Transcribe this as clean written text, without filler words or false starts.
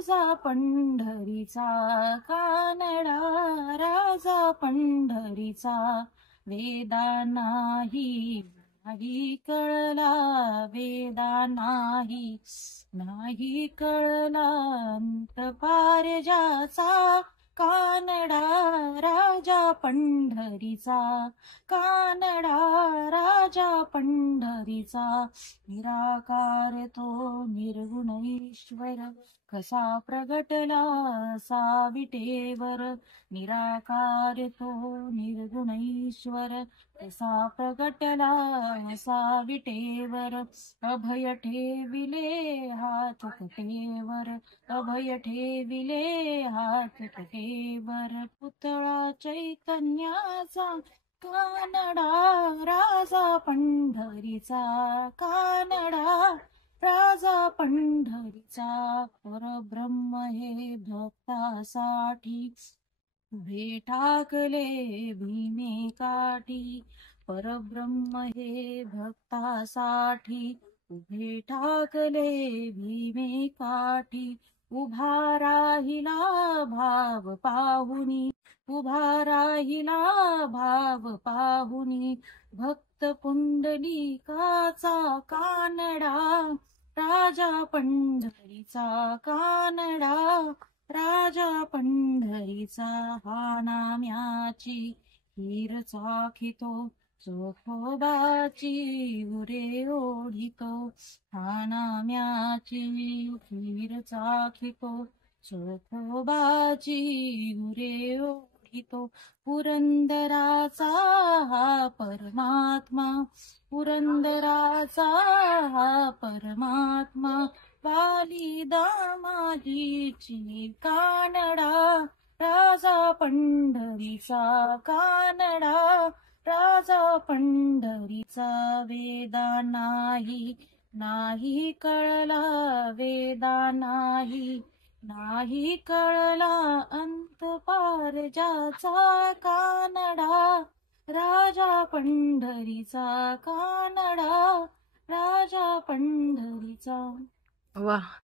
राजा पंढरीचा कानडा, राजा पंढरीचा वेदा नाही कळला, वेदा नाही कळला अंत पार ज्याचा कानडा, राजा पंढरीचा कानडा, राजा पंढरीचा निराकार तो निर्गुण ईश्वर कसा प्रगटला साविटेवर, निराकार तो निर्गुण ईश्वर कसा प्रगटला साविटेवर, अभय ठेविले हात कटेवर, अभय ठेविले हात कटेवर, पुतळा चैतन्याचा कानडा, राजा पंढरीचा कानडा, राजा पंढरीचा परब्रह्म हे भक्तासाठी उभे ठाकले भीमे काठी, परब्रह्म हे भक्तासाठी उभे ठाकले भीमे काठी, उभा राहिला भाव पाहुनी, उभा राहिला भाव पाहुनी, भक्त पुंडलिकाचा कानडा, राजा पंढरीचा कानडा, राजा पंढरीचा हा नाम्याची हीर चाखितो, चोखोबाची उरे ओढितो, हा नाम्याची हीर चाखितो, चोखोबाची उरे ओढितो, पुरंदराचा हा परमात्मा, पुरंदराचा हा परमात्मा, वाली दामाजीची कानडा, राजा पंढरीचा कानडा, राजा पंढरीचा वेदा नाही कळला, वेदा नाही कळला अंत पार ज्याचा कानडा, राजा पंढरीचा कानडा, राजा पंढरीचा. वाह!